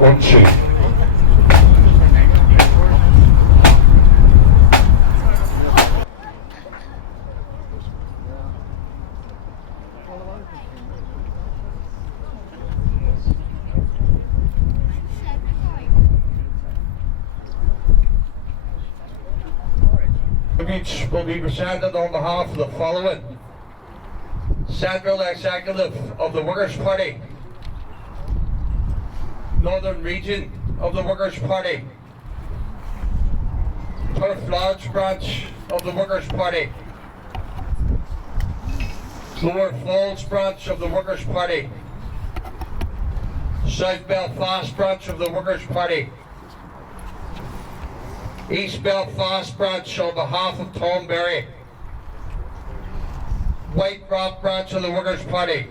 1, 2. Will be presented on behalf of the following: Central Executive of the Workers' Party, Northern Region of the Workers' Party, Turf Lodge Branch of the Workers' Party, Lower Falls Branch of the Workers' Party, South Belfast Branch of the Workers' Party, East Belfast Branch on behalf of Tom Berry, White Rock Branch of the Workers' Party,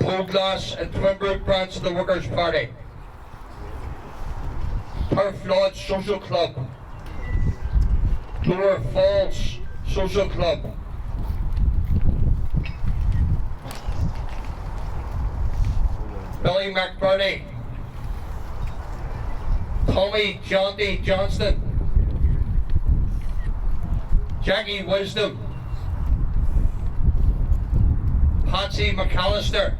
Poglass and Twinbrook Branch of the Workers' Party, Turf Lodge Social Club, Lower Falls Social Club, Billy McBurney, Tommy Jaunty Johnston, Jackie Wisdom, Patsy McAllister,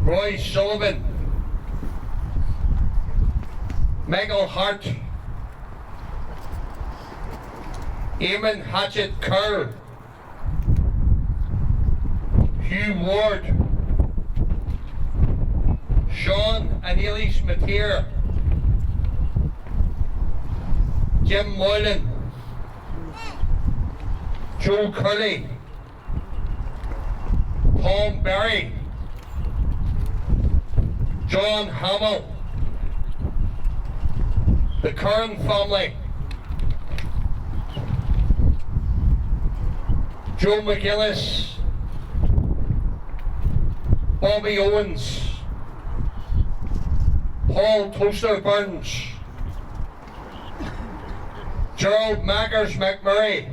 Roy Sullivan, Michael Hart, Eamon Hatchett Kerr, Hugh Ward, Sean and Elise Mateer, Jim Moylan, Joe Curley, Tom Berry, John Hamill, the Curran family, Joe McGillis, Bobby Owens, Paul Toaster Burns, Gerald Mackers McMurray,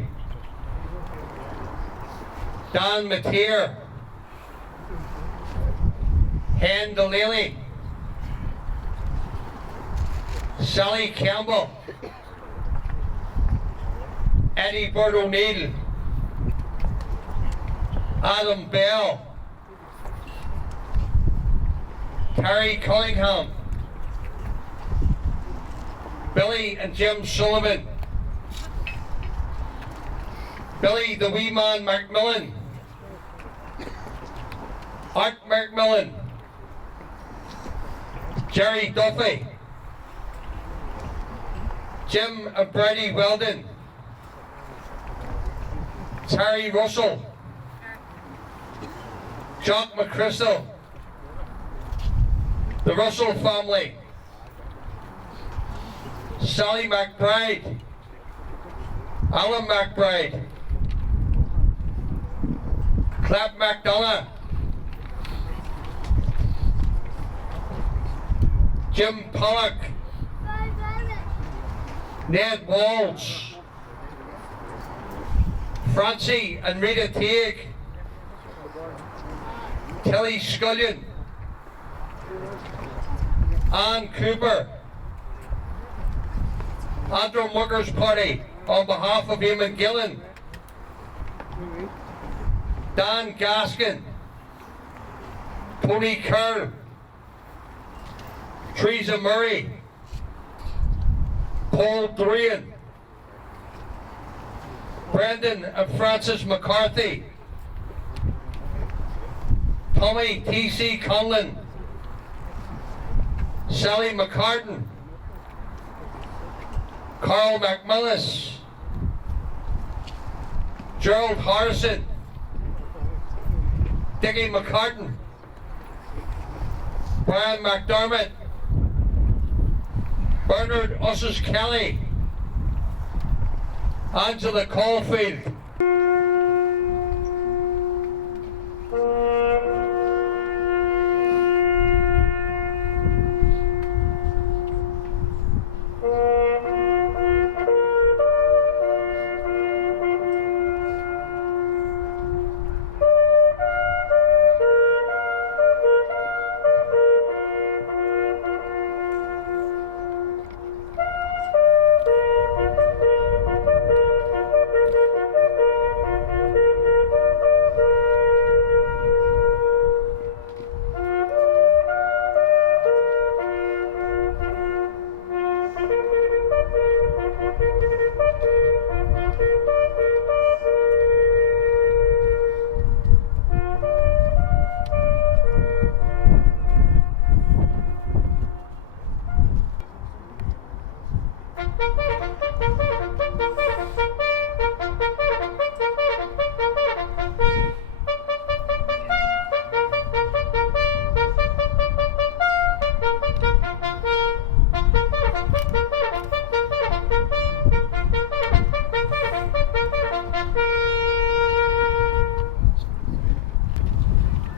Dan Mateer, Hen Delaney, Sally Campbell, Eddie Bird O'Neill, Adam Bell, Terry Cunningham, Billy and Jim Sullivan, Billy the Wee Man McMillan, Art McMillan, Jerry Duffy, Jim and Brady Weldon, Terry Russell, Jock McChrystal, the Russell family, Sally McBride, Alan McBride, Clap McDonough, Jim Pollock, Ned Walsh, Francie and Rita Teague, Kelly Scullion, Ann Cooper, Antrim Workers' Party on behalf of Eamon Gillen, Dan Gaskin, Tony Kerr, Teresa Murray, Paul Dorian, Brendan and Francis McCarthy, Tommy T.C. Conlon, Sally McCartan, Carl McMillis, Gerald Harrison, Dickie McCartan, Brian McDermott, Bernard Usses Kelly, Angela Caulfield,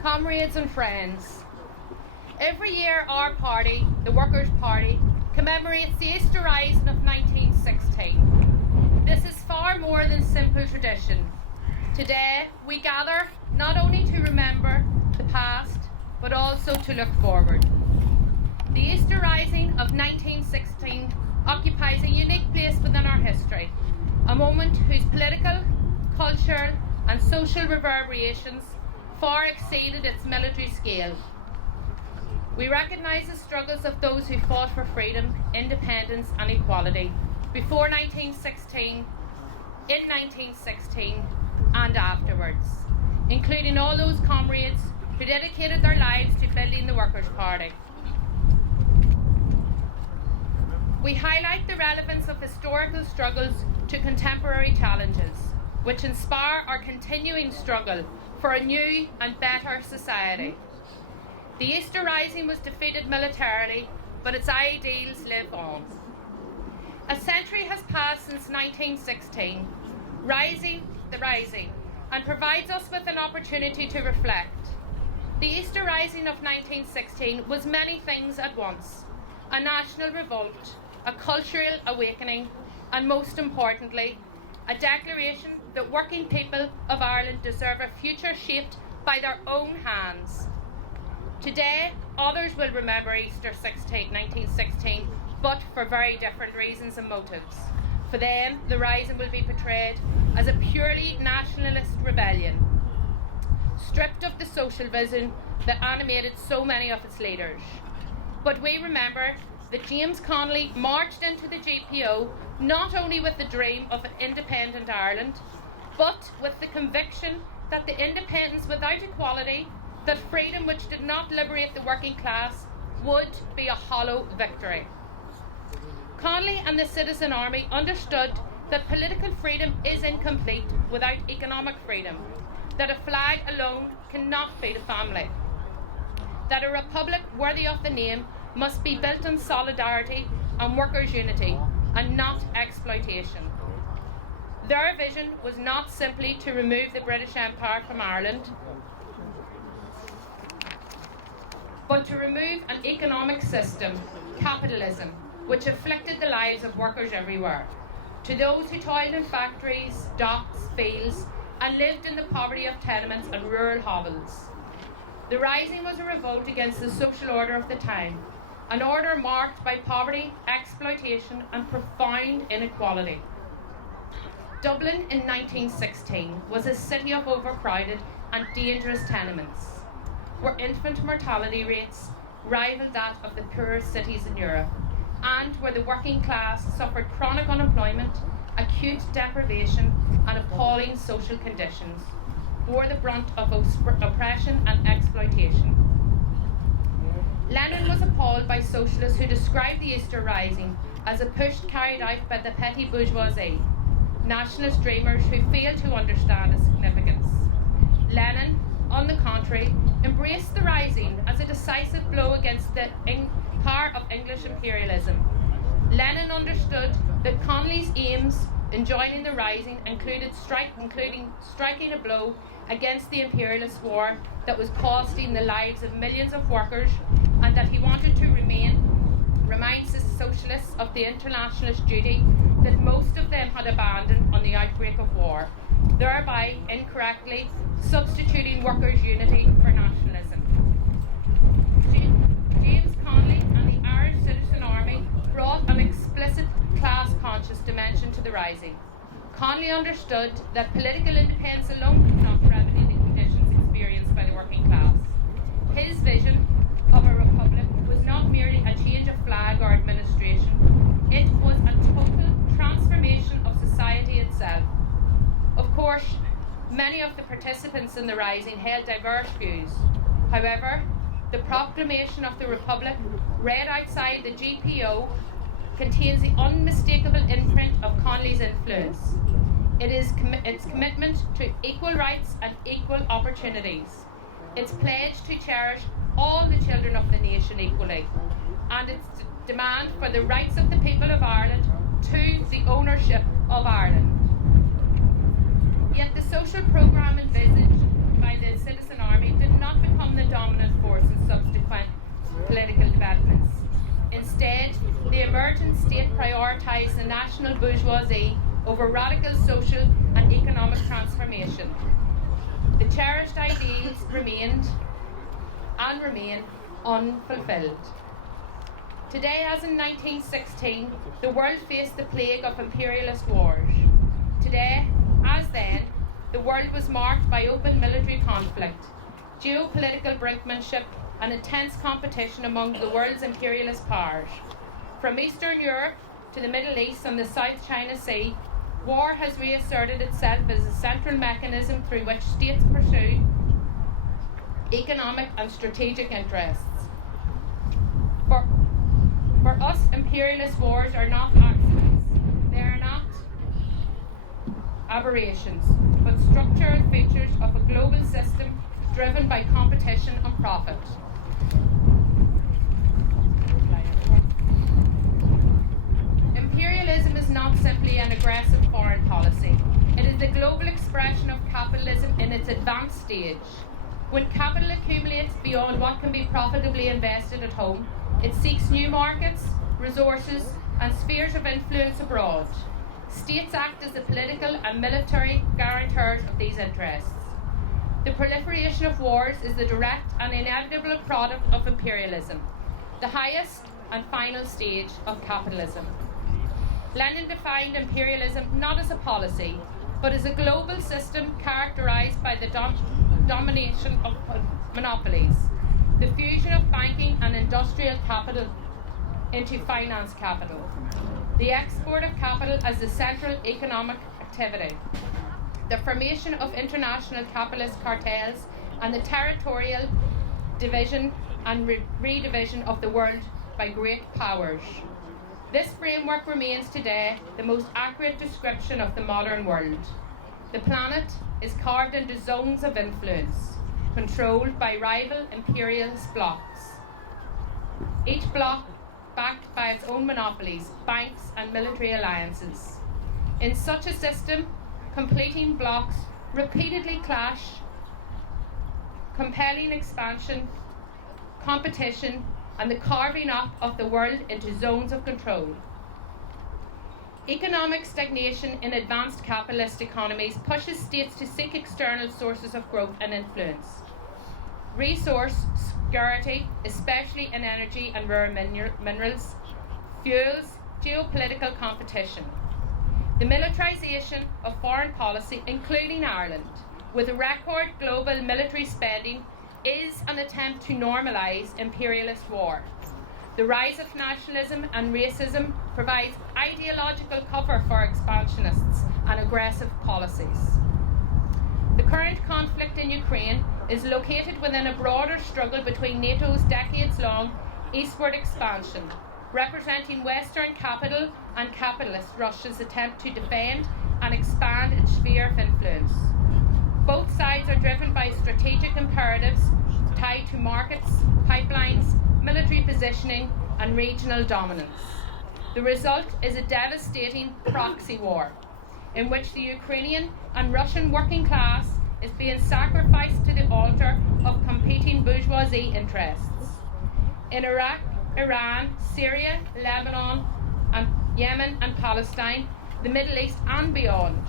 comrades and friends. Every year our party, the Workers' Party, commemorates the Easter Rising of 1916. This is far more than simple tradition. Today we gather not only to remember the past, but also to look forward. The Easter Rising of 1916 occupies a unique place within our history, a moment whose political, cultural and social reverberations far exceeded its military scale. We recognise the struggles of those who fought for freedom, independence and equality before 1916, in 1916 and afterwards, including all those comrades who dedicated their lives to building the Workers' Party. We highlight the relevance of historical struggles to contemporary challenges, which inspire our continuing struggle for a new and better society. The Easter Rising was defeated militarily, but its ideals live on. A century has passed since 1916, the rising, and provides us with an opportunity to reflect. The Easter Rising of 1916 was many things at once: a national revolt, a cultural awakening, and most importantly, a declaration that working people of Ireland deserve a future shaped by their own hands. Today, others will remember Easter 1916, but for very different reasons and motives. For them, the Rising will be portrayed as a purely nationalist rebellion, stripped of the social vision that animated so many of its leaders. But we remember that James Connolly marched into the GPO not only with the dream of an independent Ireland, but with the conviction that the independence without equality, that freedom which did not liberate the working class, would be a hollow victory. Connolly and the Citizen Army understood that political freedom is incomplete without economic freedom, that a flag alone cannot feed a family, that a republic worthy of the name must be built on solidarity and workers' unity, and not exploitation. Their vision was not simply to remove the British Empire from Ireland, but to remove an economic system, capitalism, which afflicted the lives of workers everywhere. To those who toiled in factories, docks, fields, and lived in the poverty of tenements and rural hovels. The Rising was a revolt against the social order of the time, an order marked by poverty, exploitation and profound inequality. Dublin in 1916 was a city of overcrowded and dangerous tenements, where infant mortality rates rivaled that of the poorest cities in Europe, and where the working class suffered chronic unemployment, acute deprivation and appalling social conditions, bore the brunt of oppression and exploitation. Lenin was appalled by socialists who described the Easter Rising as a push carried out by the petty bourgeoisie, nationalist dreamers who failed to understand its significance. Lenin, on the contrary, embraced the Rising as a decisive blow against the power of English imperialism. Lenin understood that Connolly's aims in joining the Rising including striking a blow against the imperialist war that was costing the lives of millions of workers, and that he wanted to remind the socialists of the internationalist duty that most of them had abandoned on the outbreak of war, thereby incorrectly substituting workers' unity for nationalism. James Connolly and the Irish Citizen Army brought an explicit class-conscious dimension to the Rising. Connolly understood that political independence alone could not remedy the conditions experienced by the working class. His vision of a republic was not merely a change of flag or administration, it was a total transformation of society itself. Of course, many of the participants in the Rising held diverse views. However, the proclamation of the Republic, read outside the GPO, contains the unmistakable imprint of Connolly's influence. It is its commitment to equal rights and equal opportunities, its pledge to cherish all the children of the nation equally, and its demand for the rights of the people of Ireland to the ownership of Ireland. Yet the social programme envisaged by the Citizen Army did not become emergent state prioritised the national bourgeoisie over radical social and economic transformation. The cherished ideals remain unfulfilled. Today, as in 1916, the world faced the plague of imperialist wars. Today, as then, the world was marked by open military conflict, geopolitical brinkmanship, and intense competition among the world's imperialist powers. From Eastern Europe to the Middle East and the South China Sea, war has reasserted itself as a central mechanism through which states pursue economic and strategic interests. For us, imperialist wars are not accidents. They are not aberrations, but structural features of a global system driven by competition and profit. Imperialism is not simply an aggressive foreign policy. It is the global expression of capitalism in its advanced stage. When capital accumulates beyond what can be profitably invested at home, it seeks new markets, resources, and spheres of influence abroad. States act as the political and military guarantors of these interests. The proliferation of wars is the direct and inevitable product of imperialism, the highest and final stage of capitalism. Lenin defined imperialism not as a policy, but as a global system characterised by the domination of monopolies, the fusion of banking and industrial capital into finance capital, the export of capital as the central economic activity, the formation of international capitalist cartels, and the territorial division and redivision of the world by great powers. This framework remains today the most accurate description of the modern world. The planet is carved into zones of influence, controlled by rival imperialist blocs. Each bloc backed by its own monopolies, banks, and military alliances. In such a system, competing blocs repeatedly clash, compelling expansion, competition, and the carving up of the world into zones of control. Economic stagnation in advanced capitalist economies pushes states to seek external sources of growth and influence. Resource scarcity, especially in energy and rare minerals, fuels geopolitical competition. The militarisation of foreign policy, including Ireland, with record global military spending, is an attempt to normalise imperialist war. The rise of nationalism and racism provides ideological cover for expansionists and aggressive policies. The current conflict in Ukraine is located within a broader struggle between NATO's decades-long eastward expansion, representing Western capital and capitalist Russia's attempt to defend and expand its sphere of influence. Both sides are driven by strategic imperatives tied to markets, pipelines, military positioning, and regional dominance. The result is a devastating proxy war, in which the Ukrainian and Russian working class is being sacrificed to the altar of competing bourgeoisie interests. In Iraq, Iran, Syria, Lebanon, and Yemen and Palestine, the Middle East and beyond,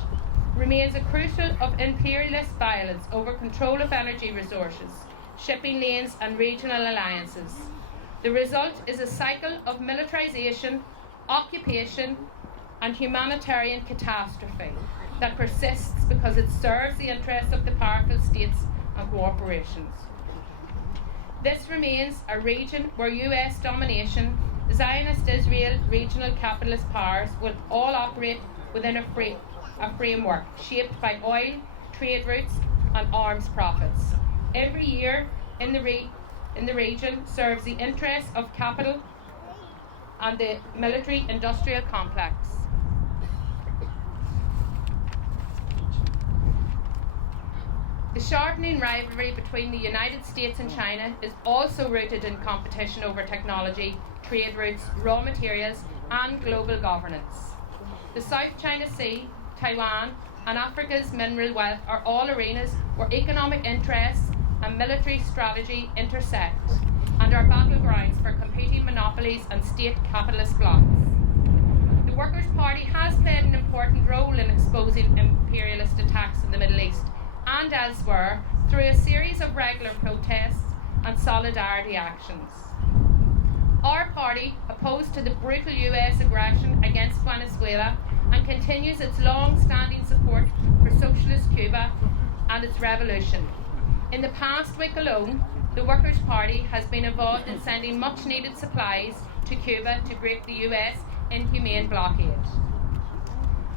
remains a crucial of imperialist violence over control of energy resources, shipping lanes and regional alliances. The result is a cycle of militarisation, occupation, and humanitarian catastrophe that persists because it serves the interests of the powerful states and corporations. This remains a region where US domination, Zionist Israel, regional capitalist powers will all operate within a framework shaped by oil, trade routes, and arms profits. Every year in the region serves the interests of capital and the military-industrial complex. The shortening rivalry between the United States and China is also rooted in competition over technology, trade routes, raw materials, and global governance. The South China Sea, Taiwan, and Africa's mineral wealth are all arenas where economic interests and military strategy intersect. and are battlegrounds for competing monopolies and state capitalist blocs. The Workers' Party has played an important role in exposing imperialist attacks in the Middle East and elsewhere through a series of regular protests and solidarity actions. Our party opposed to the brutal US aggression against Venezuela and continues its long-standing support for socialist Cuba and its revolution. In the past week alone, the Workers' Party has been involved in sending much-needed supplies to Cuba to break the US inhumane blockade.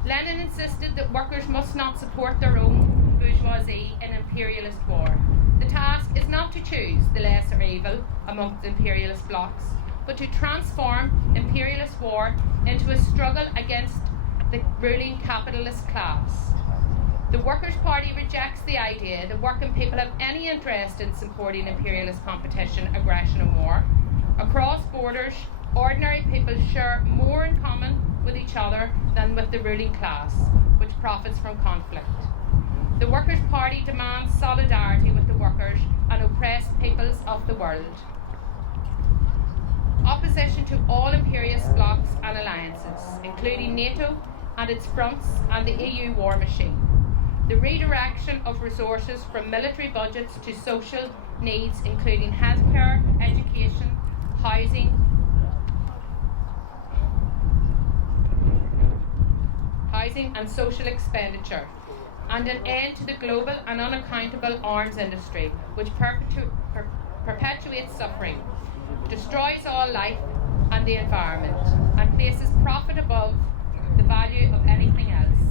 Lenin insisted that workers must not support their own bourgeoisie in imperialist war. The task is not to choose the lesser evil amongst imperialist blocs, but to transform imperialist war into a struggle against the ruling capitalist class. The Workers' Party rejects the idea that working people have any interest in supporting imperialist competition, aggression and war. Across borders, ordinary people share more in common with each other than with the ruling class, which profits from conflict. The Workers' Party demands solidarity with the workers and oppressed peoples of the world. Opposition to all imperialist blocs and alliances, including NATO and its fronts and the EU war machine. The redirection of resources from military budgets to social needs, including healthcare, education, housing and social expenditure, and an end to the global and unaccountable arms industry, which perpetuates suffering, destroys all life and the environment, and places profit above the value of anything else,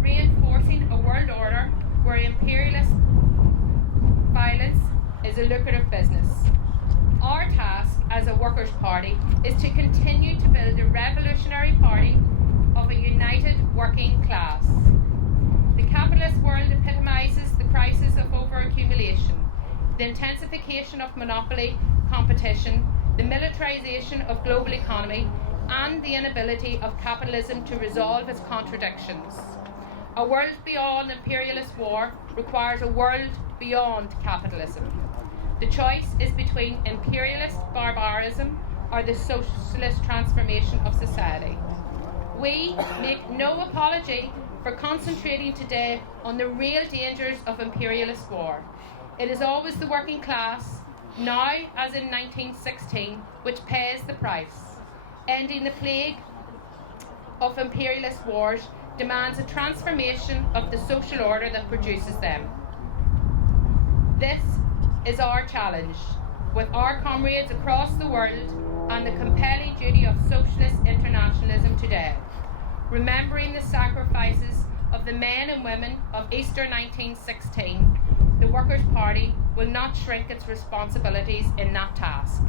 reinforcing a world order where imperialist violence is a lucrative business. Our task as a Workers' Party is to continue to build a revolutionary party of a united working class. The capitalist world epitomises the crisis of overaccumulation, the intensification of monopoly competition, the militarisation of global economy, and the inability of capitalism to resolve its contradictions. A world beyond imperialist war requires a world beyond capitalism. The choice is between imperialist barbarism or the socialist transformation of society. We make no apology for concentrating today on the real dangers of imperialist war. It is always the working class, now as in 1916, which pays the price. Ending the plague of imperialist wars demands a transformation of the social order that produces them. This is our challenge, with our comrades across the world and the compelling duty of socialist internationalism today, remembering the sacrifices of the men and women of Easter 1916. The Workers' Party will not shrink its responsibilities in that task.